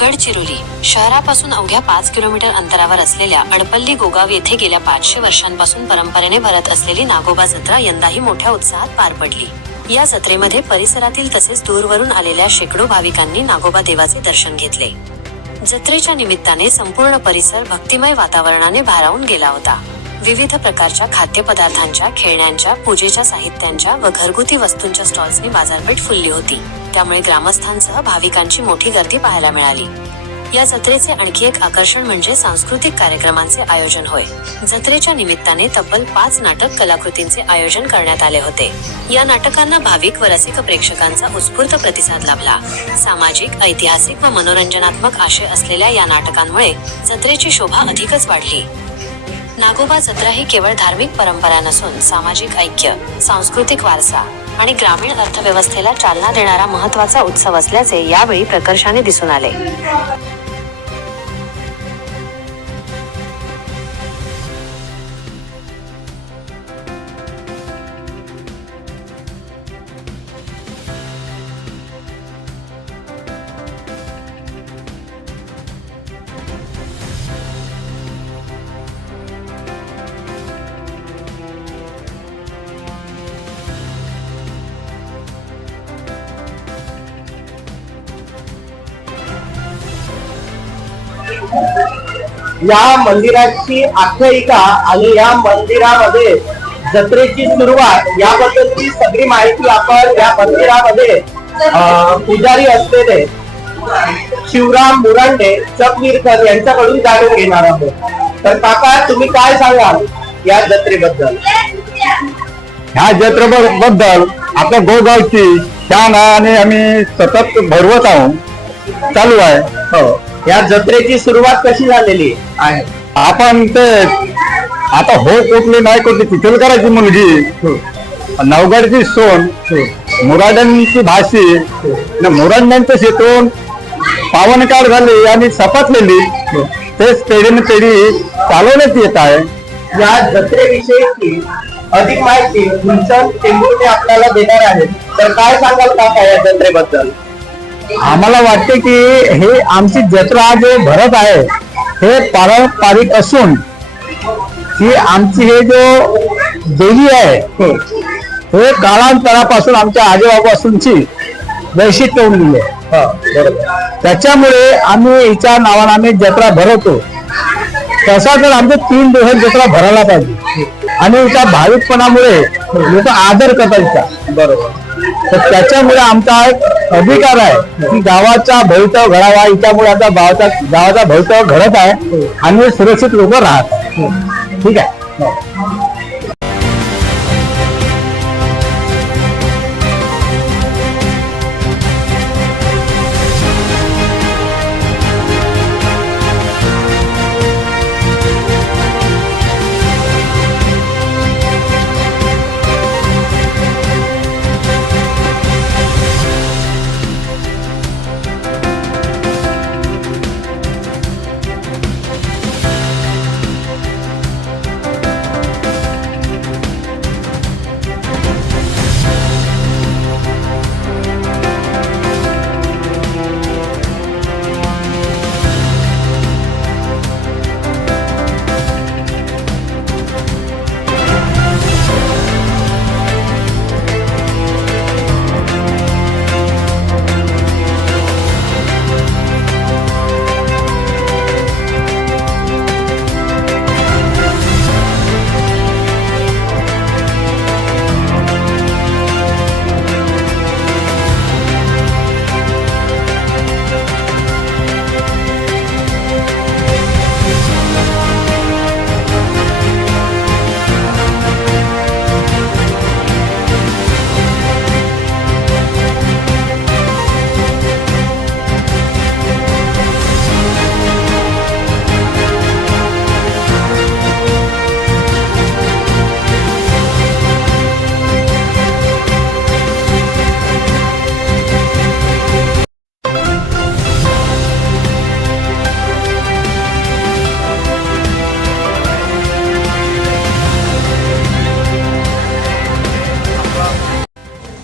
गडचिरोली शहरापासून अवघ्या 5 किलोमीटर अंतरावर असलेल्या अडपल्ली गोगाव येथे गेल्या 500 वर्षांपासून परंपरेने भरत असलेली नागोबा जत्रा यंदाही मोठ्या उत्साहात पार पडली। या जत्रेमध्ये परिसरातील तसेच दूरवरून आलेल्या शेकडो भाविकांनी नागोबा देवाचे दर्शन घेतले। जत्रेच्या निमित्ताने संपूर्ण परिसर भक्तिमय वातावरणाने भारावून गेला होता। विविध प्रकारच्या खाद्यपदार्थांच्या, खेळण्यांच्या, पूजेच्या साहित्यांच्या व घरगुती वस्तूंच्या स्टॉल्सनी बाजारपेठ फुलली होती। त्यामुळे ग्रामस्थांसह भाविकांची मोठी गर्दी पाहायला मिळाली। या जत्रेचे आणखी एक आकर्षण म्हणजे सांस्कृतिक कार्यक्रमांचे आयोजन होय। जत्रेच्या निमित्ताने तब्बल 5 नाटक कलाकृतींचे आयोजन करण्यात आले होते। या नाटकांना भाविक व रसिक प्रेक्षकांचा उत्स्फूर्त प्रतिसाद लाभला। सामाजिक, ऐतिहासिक व मनोरंजनात्मक आशय असलेल्या या नाटकांमुळे जत्रेची शोभा अधिकच वाढली। नागोबा जत्रा ही केवळ धार्मिक परंपरा नसून सामाजिक ऐक्य, सांस्कृतिक वारसा आणि ग्रामीण अर्थव्यवस्थेला चालना देणारा महत्त्वाचा उत्सव असल्याचे यावेळी प्रकर्षाने दिसून आले। या मंदिराची आख्यायिका आणि या मंदिरामध्ये जत्रेची सुरुवात याबद्दलची सगळी माहिती आपण या मंदिरामध्ये पुजारी असलेले शिवराम मुरांडे चकवीरकर यांच्याकडून जाणून घेणार आहोत। तर काका, तुम्ही काय सांगाल या जत्रेबद्दल? ह्या जत्रेबद्दल आपल्या गोगावची छान आणि आम्ही सतत भरवत आहोत, चालू आहे। हो, या जत्रेची सुरुवात कशी झालेली आहे? आपण ते आता हो कुठली नाही कुठली चिखलकराची मुलगी, नवगडची सोन, मुराड्यांची भाषी, मुराड्यांचं शेतून पावनकाळ झाली आणि सपाटलेली तेच पिढीने पिढी चालवण्यात येत आहे। या जत्रेविषयी अधिक माहिती गुलशन टेंबुर्णे आपल्याला देणार आहेत। तर काय सांगाल काका या जत्रेबद्दल? आम्हाला वाटते की हे आमची जत्रा जे भरत आहे हे पारंपरिक असून ही आमची हे जो देवी आहे हे काळांतरापासून आमच्या आजोबापासूनची वैशिष्ट्य होऊन आहे। त्याच्यामुळे आम्ही हिच्या नावाने आम्ही जत्रा भरवतो। तसा तर आमचे 3 दिवस जत्रा भरायला पाहिजे आणि हिच्या भाविकपणामुळे लोक आदर करतात। बरोबर। तर त्याच्यामुळे आमचा एक अधिकार आहे की गावाचा भवितव्य घडावा। हिच्यामुळे आता गावाचा भवितव्य घडत आहे आणि सुरक्षित लोक राहतात। ठीक आहे।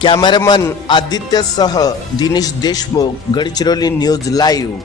कॅमेरामन आदित्यसह दिनेश देशमुख, गडचिरोली न्यूज लाईव्ह।